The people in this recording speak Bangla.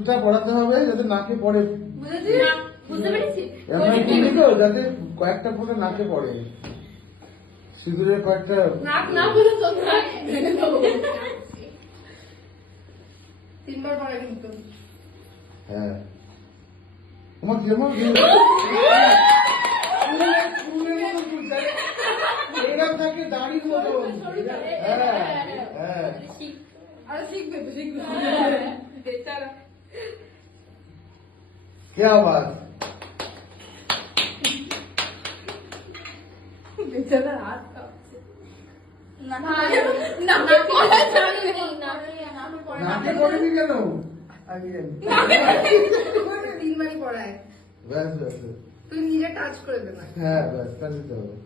সিঁদুরটা পড়াতে হবে যাতে নাকে পড়ে, বুঝতে পেরেছি। যাতে কয়েকটা ফোঁটা নাকে পড়ে, সিঁদুরের কয়েকটা। নাক না বলে তো নাক ভেঙে দেবো। 3 বার পড়া কিন্তু। হ্যাঁ তোমার যেমন এরকম থাকে দাড়ির মতো। হ্যাঁ হ্যাঁ আরে শিখবে তো শিখবে। বেচারা क्या बात, বেচারা হাত কাঁপছে। না না না নাকে পড়েনি কেন? আগে 3 বারই পড়ায়। ব্যাস ব্যাস, তুই নিজে টাচ করে দে না। হ্যাঁ ব্যাস, তাহলে তো হবে।